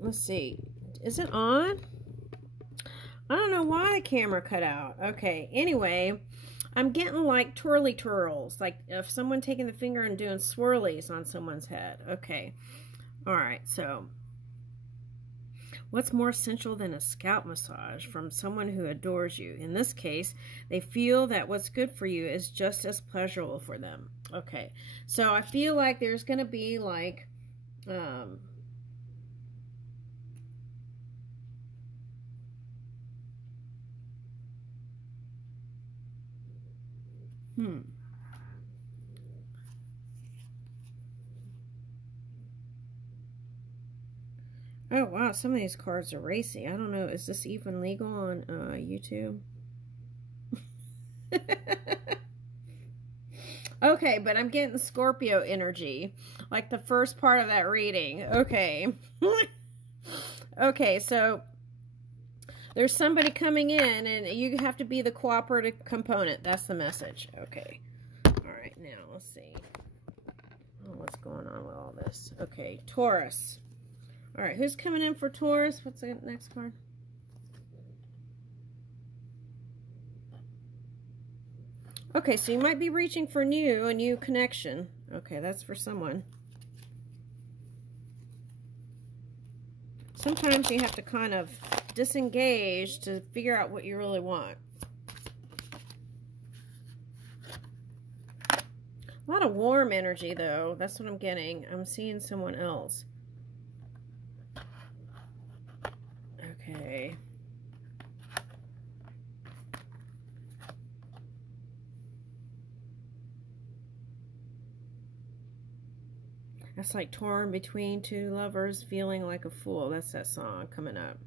let's see. Is it on? I don't know why the camera cut out. Okay, anyway, I'm getting like twirly twirls, like if someone taking the finger and doing swirlies on someone's head. Okay, all right, so what's more essential than a scalp massage from someone who adores you? In this case, they feel that what's good for you is just as pleasurable for them. Okay, so I feel like there's going to be like, Oh, wow. Some of these cards are racy. I don't know. Is this even legal on YouTube? Okay, but I'm getting Scorpio energy. Like the first part of that reading. Okay. Okay, so there's somebody coming in and you have to be the cooperative component. That's the message. Okay. All right, now let's see. Oh, what's going on with all this? Okay, Taurus. All right, who's coming in for Taurus? What's the next card? Okay, so you might be reaching for a new connection. Okay, that's for someone. Sometimes you have to kind of disengage to figure out what you really want. A lot of warm energy, though. That's what I'm getting. I'm seeing someone else. Okay. That's like torn between two lovers, feeling like a fool. That's that song coming up.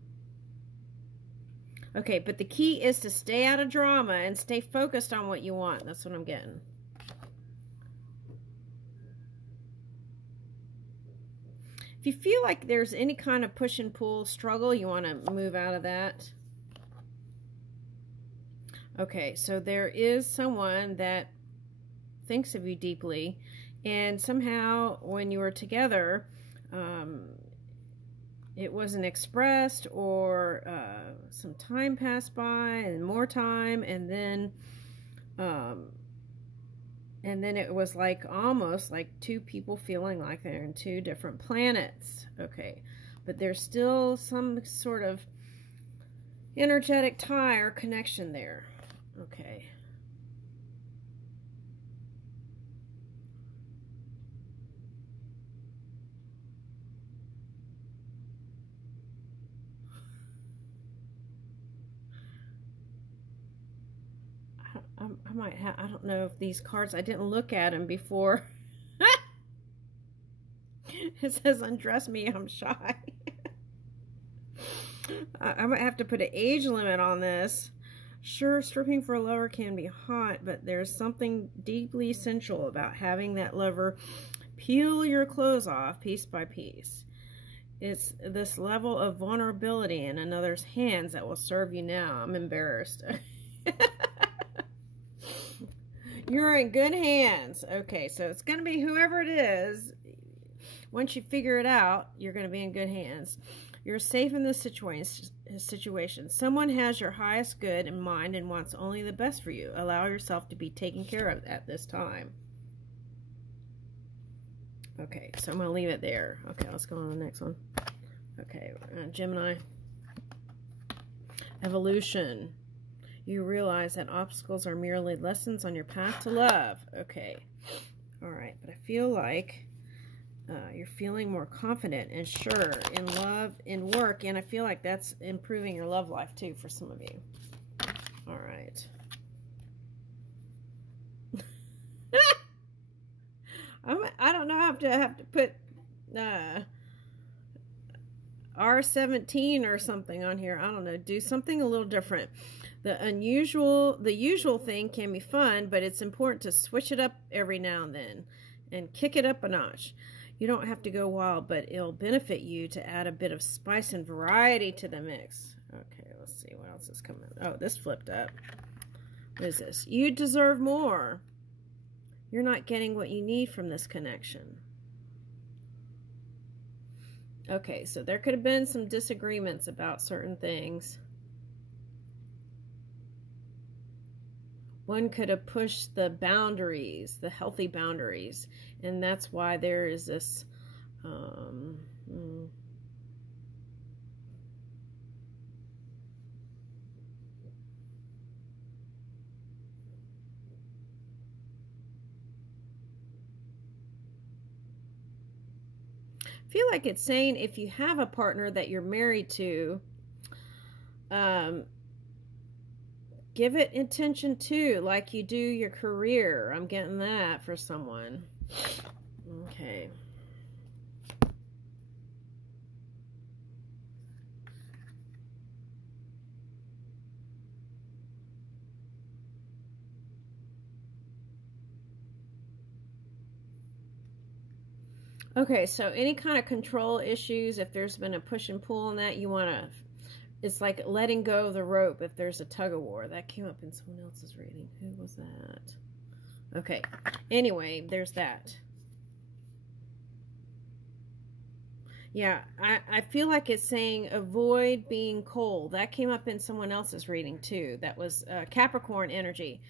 Okay, but the key is to stay out of drama and stay focused on what you want. That's what I'm getting. If you feel like there's any kind of push and pull struggle, you want to move out of that. Okay, so there is someone that thinks of you deeply, and somehow when you were together, it wasn't expressed, or some time passed by and more time, and then it was like almost like two people feeling like they're in two different planets. Okay, but there's still some sort of energetic tie or connection there. Okay. I might have, I don't know if these cards, I didn't look at them before. It says, undress me, I'm shy. I might have to put an age limit on this. Sure, stripping for a lover can be hot, but there's something deeply essential about having that lover peel your clothes off piece by piece. It's this level of vulnerability in another's hands that will serve you now. I'm embarrassed. You're in good hands. Okay, so it's going to be whoever it is. Once you figure it out, you're going to be in good hands. You're safe in this situation. Someone has your highest good in mind and wants only the best for you. Allow yourself to be taken care of at this time. Okay, so I'm going to leave it there. Okay, let's go on to the next one. Okay, Gemini. Evolution. You realize that obstacles are merely lessons on your path to love. Okay. All right. But I feel like you're feeling more confident and sure in love, in work. And I feel like that's improving your love life, too, for some of you. All right. I don't know how to have to put R17 or something on here. I don't know. Do something a little different. The usual thing can be fun, but it's important to switch it up every now and then and kick it up a notch. You don't have to go wild, but it'll benefit you to add a bit of spice and variety to the mix. Okay, let's see what else is coming. Oh, this flipped up. What is this? You deserve more. You're not getting what you need from this connection. Okay, so there could have been some disagreements about certain things. One could have pushed the boundaries, the healthy boundaries, and that's why there is this I feel like it's saying if you have a partner that you're married to, give it attention too, like you do your career. I'm getting that for someone. Okay. Okay, so any kind of control issues, if there's been a push and pull on that, you want to, it's like letting go of the rope if there's a tug of war. That came up in someone else's reading. Who was that? Okay, anyway, there's that. Yeah, I feel like it's saying avoid being cold. That came up in someone else's reading too. That was Capricorn energy.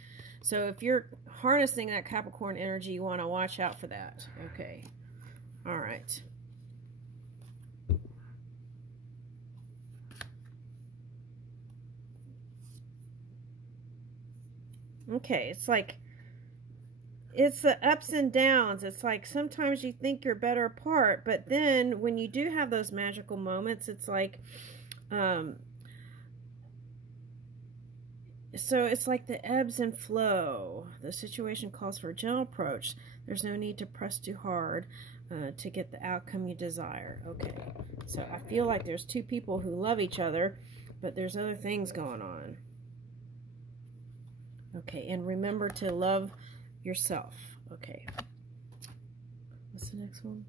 So if you're harnessing that Capricorn energy, you want to watch out for that. Okay. All right. Okay, it's like, it's the ups and downs. It's like sometimes you think you're better apart, but then when you do have those magical moments, it's like, so it's like the ebbs and flow. The situation calls for a gentle approach. There's no need to press too hard to get the outcome you desire. Okay, so I feel like there's two people who love each other, but there's other things going on. Okay, and remember to love yourself. Okay. What's the next one?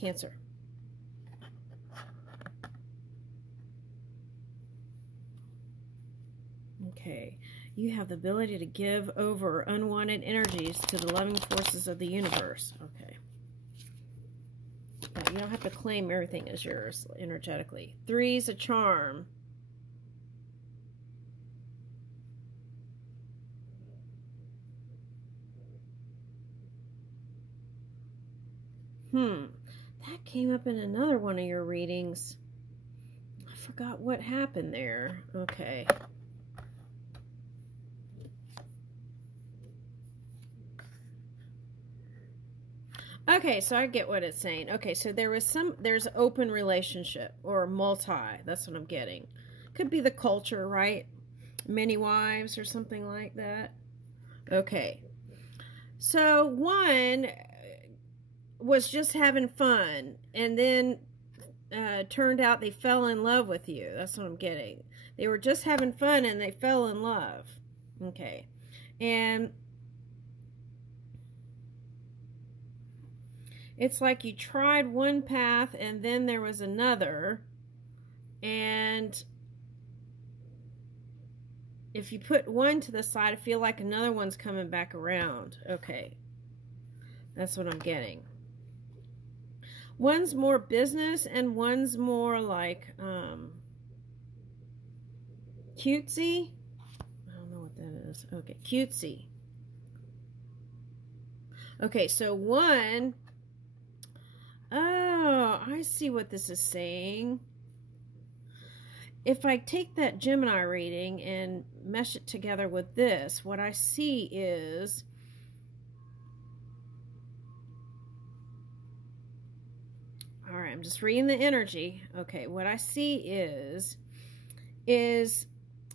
Cancer. Okay. You have the ability to give over unwanted energies to the loving forces of the universe. Okay. But you don't have to claim everything as yours energetically. 3 is a charm. That came up in another one of your readings. I forgot what happened there. Okay. Okay, so I get what it's saying. Okay, so there's open relationship or multi. That's what I'm getting. Could be the culture, right? Many wives or something like that. Okay. So one was just having fun, and then turned out they fell in love with you. That's what I'm getting. They were just having fun and they fell in love. Okay. And it's like you tried one path and then there was another, and if you put one to the side, I feel like another one's coming back around. Okay. That's what I'm getting. One's more business and one's more like cutesy. I don't know what that is. Okay, cutesy. Okay, so one, oh, I see what this is saying. If I take that Gemini reading and mesh it together with this, what I see is all right, I'm just reading the energy. Okay, what I see is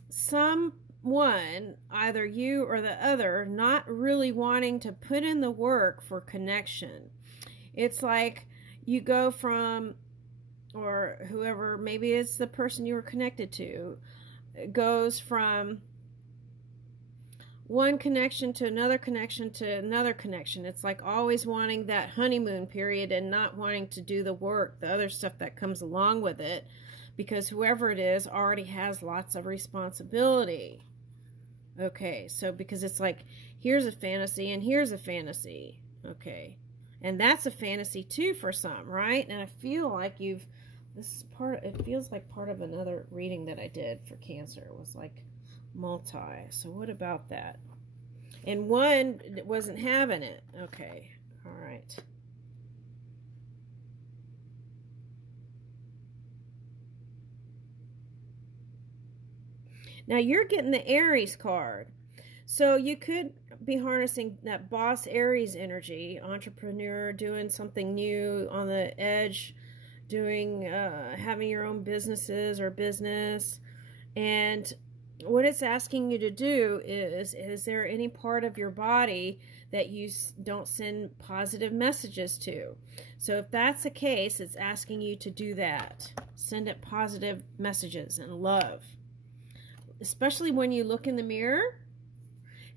someone, either you or the other, not really wanting to put in the work for connection. It's like you go from, or whoever, maybe it's the person you were connected to, goes from one connection to another connection to another connection. It's like always wanting that honeymoon period and not wanting to do the work, the other stuff that comes along with it, because whoever it is already has lots of responsibility. Okay, so because it's like, here's a fantasy and here's a fantasy. Okay, And that's a fantasy too for some, right? And I feel like this is it feels like part of another reading that I did for Cancer. It was like multi. So what about that? And one wasn't having it. Okay. All right. Now you're getting the Aries card. So you could be harnessing that boss Aries energy, entrepreneur, doing something new on the edge, doing, having your own businesses or business. And what it's asking you to do is there any part of your body that you don't send positive messages to? So if that's the case, it's asking you to do that. Send it positive messages and love. Especially when you look in the mirror.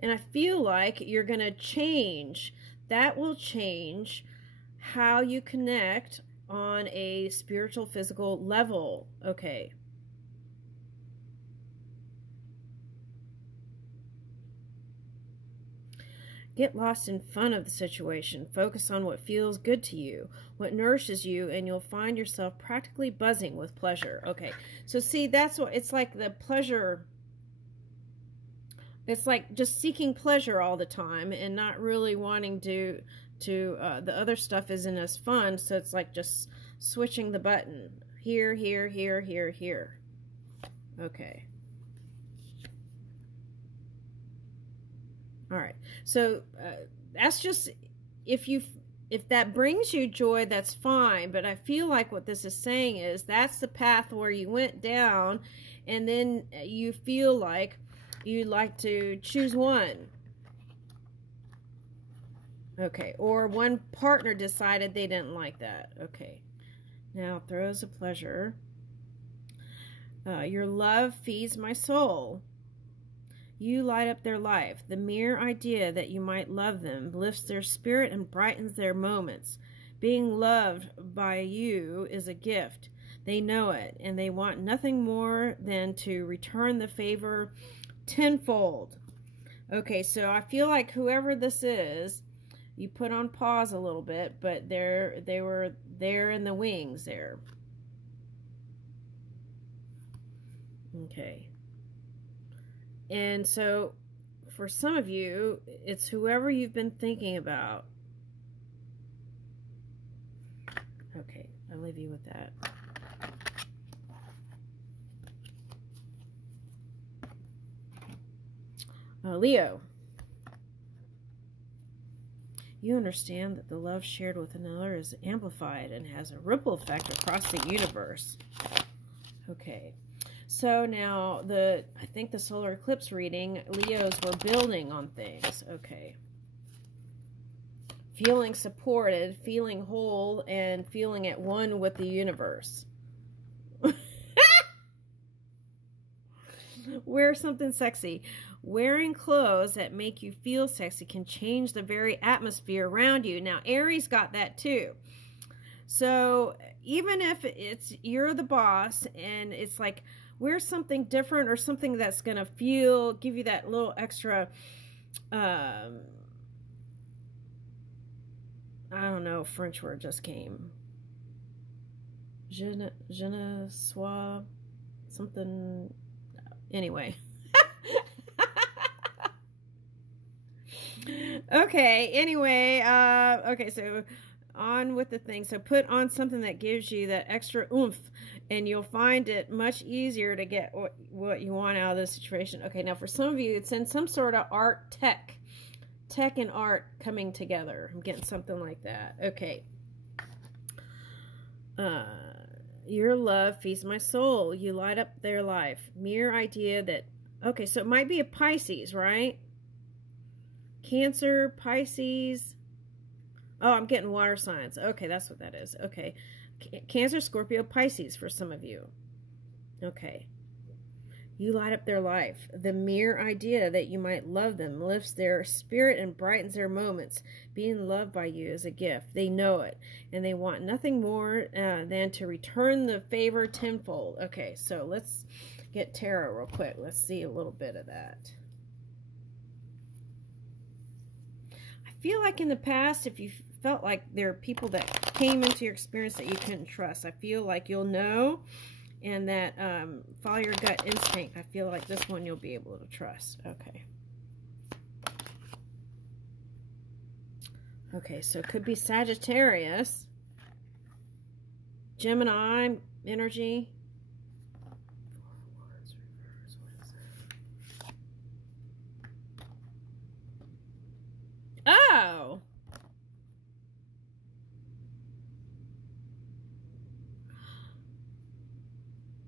And I feel like you're going to change. That will change how you connect on a spiritual, physical level. Okay. Get lost in fun of the situation. Focus on what feels good to you, what nourishes you, and you'll find yourself practically buzzing with pleasure. Okay. So see, that's what it's like, the pleasure. It's like just seeking pleasure all the time and not really wanting to the other stuff isn't as fun. So it's like just switching the button. Here, here, here, here, here. Okay. All right. So that's just, if that brings you joy, that's fine. But I feel like what this is saying is that's the path where you went down, and then you feel like you'd like to choose one. Okay. Or one partner decided they didn't like that. Okay. Now, throes of pleasure. Your love feeds my soul. You light up their life. The mere idea that you might love them lifts their spirit and brightens their moments. Being loved by you is a gift. They know it, and they want nothing more than to return the favor tenfold. Okay, so I feel like whoever this is, you put on pause a little bit, but they were there in the wings there. Okay. And so for some of you, it's whoever you've been thinking about. Okay, I'll leave you with that. Leo, you understand that the love shared with another is amplified and has a ripple effect across the universe. Okay, so now I think the solar eclipse reading, Leos were building on things. Okay, feeling supported, feeling whole, and feeling at one with the universe. Wear something sexy. Wearing clothes that make you feel sexy can change the very atmosphere around you. Now, Aries got that too. So even if you're the boss and it's like, wear something different or something that's going to give you that little extra, I don't know, French word just came. Je ne sois something, anyway. Okay, anyway, okay, so on with the thing. So put on something that gives you that extra oomph, and you'll find it much easier to get what you want out of this situation. Okay, now for some of you, it's in some sort of art, tech and art coming together. I'm getting something like that. Okay. Your love feeds my soul. You light up their life. Mere idea that, okay, so it might be a Pisces, right? Cancer, Pisces. Oh, I'm getting water signs. Okay, that's what that is. Okay. Cancer, Scorpio, Pisces for some of you. Okay. You light up their life. The mere idea that you might love them lifts their spirit and brightens their moments. Being loved by you is a gift. They know it, and they want nothing more than to return the favor tenfold. Okay, so let's get tarot real quick. Let's see a little bit of that. I feel like in the past, if you felt like there are people that came into your experience that you couldn't trust. I feel like you'll know, and that follow your gut instinct. I feel like this one you'll be able to trust. Okay. Okay, so it could be Sagittarius, Gemini energy. Oh!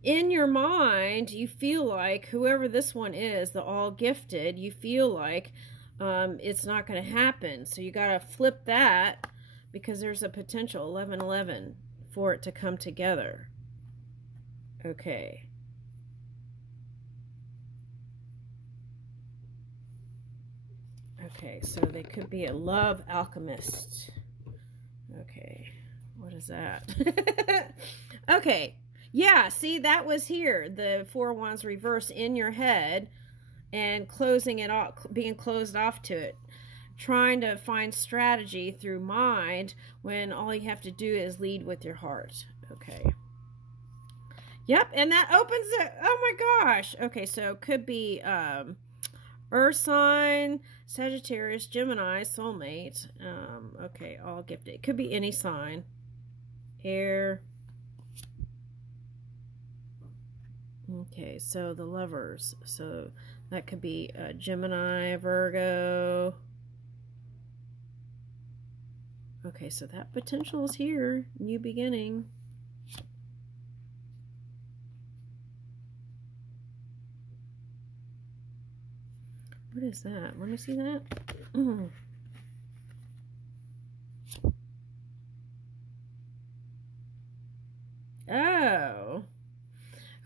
In your mind, you feel like whoever this one is, the all gifted, you feel like it's not going to happen. So you got to flip that, because there's a potential 11-11 for it to come together. Okay. Okay, so they could be a love alchemist. Okay, what is that? Okay, yeah, see, that was here. The Four of Wands reverse in your head and closing it off, being closed off to it. Trying to find strategy through mind when all you have to do is lead with your heart. Okay. Yep, and that opens it. Oh my gosh. Okay, so it could be Earth sign, Sagittarius, Gemini, soulmate. Okay, all gifted. It could be any sign. Air. Okay, so the lovers. So that could be Gemini, Virgo. Okay, so that potential is here. New beginning. What is that? Let me see that. Oh.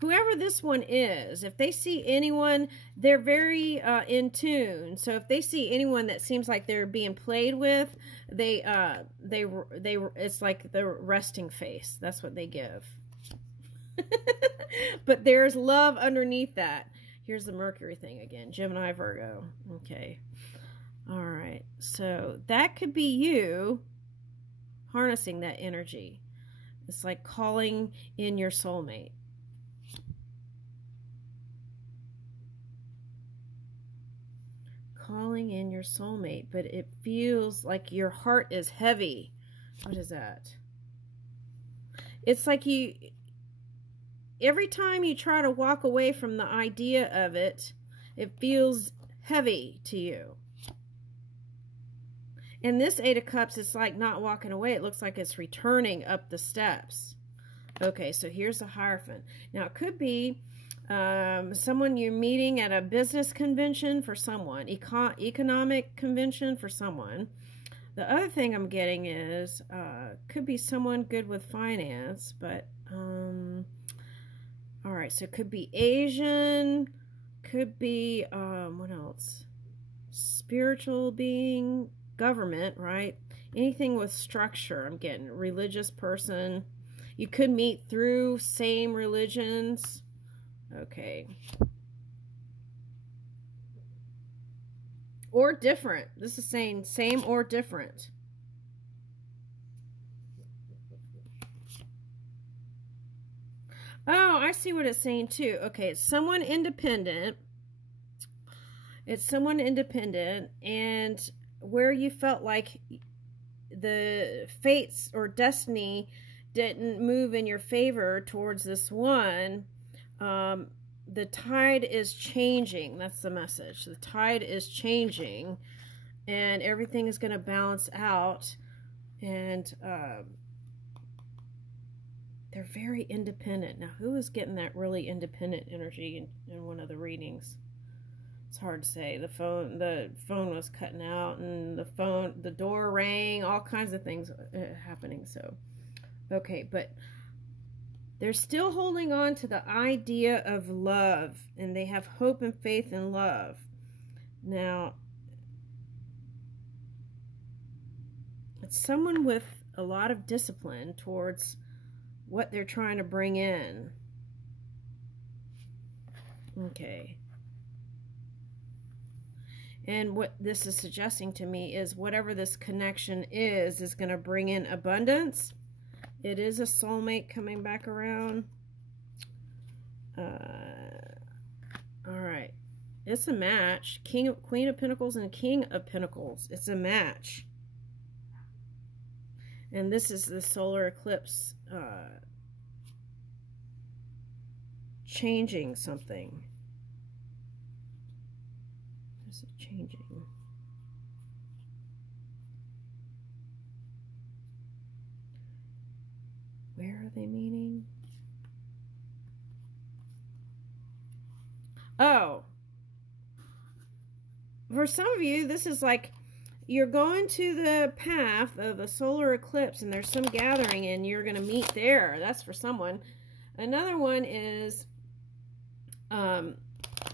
Whoever this one is, if they see anyone, they're very in tune. So if they see anyone that seems like they're being played with, it's like the resting face. That's what they give. But there's love underneath that. Here's the Mercury thing again. Gemini, Virgo. Okay. All right. So that could be you harnessing that energy. It's like calling in your soulmate. Calling in your soulmate, but it feels like your heart is heavy. What is that? It's like every time you try to walk away from the idea of it, it feels heavy to you. And this Eight of Cups, it's like not walking away. It looks like it's returning up the steps. Okay, so here's the Hierophant. Now, it could be someone you're meeting at a business convention for someone, economic convention for someone. The other thing I'm getting is, could be someone good with finance, but, all right, so it could be Asian, could be, what else? Spiritual being, government, right? Anything with structure, I'm getting. Religious person. You could meet through same religions. Okay. Or different. This is saying same or different. Oh, I see what it's saying too. Okay, it's someone independent. It's someone independent, and where you felt like the fates or destiny didn't move in your favor towards this one, the tide is changing. That's the message. The tide is changing, and everything is going to balance out, and they're very independent. Now, who is getting that really independent energy in one of the readings? It's hard to say. The phone was cutting out, and the door rang, all kinds of things happening. So, okay, but they're still holding on to the idea of love, and they have hope and faith in love. Now, it's someone with a lot of discipline towards what they're trying to bring in. Okay. And what this is suggesting to me is whatever this connection is going to bring in abundance. It is a soulmate coming back around. All right. It's a match. Queen of Pentacles and King of Pentacles. It's a match. And this is the solar eclipse changing something. Is it changing? Where are they meeting? Oh. For some of you, this is like you're going to the path of the solar eclipse and there's some gathering and you're going to meet there. That's for someone. Another one is in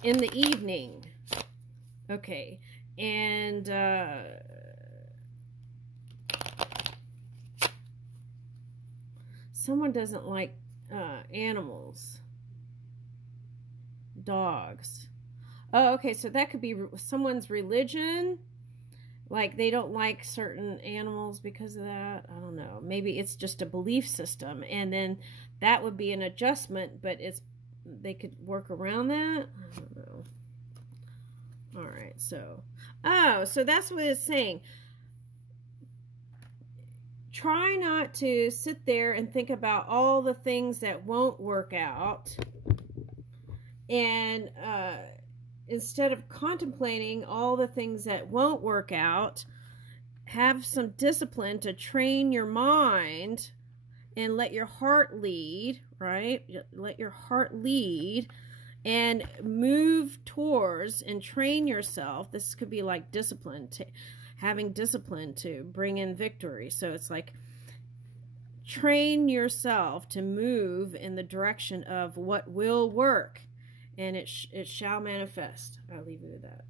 the evening. Okay. And someone doesn't like animals. Dogs. Oh, okay, so that could be someone's religion. Like they don't like certain animals because of that. I don't know. Maybe it's just a belief system. And then that would be an adjustment, but they could work around that. I don't know. All right, so. Oh, so that's what it's saying. Try not to sit there and think about all the things that won't work out. And instead of contemplating all the things that won't work out, have some discipline to train your mind and let your heart lead, right? Let your heart lead and move towards and train yourself. This could be like discipline, having discipline to bring in victory. So it's like train yourself to move in the direction of what will work. And it shall manifest. I'll leave you with that.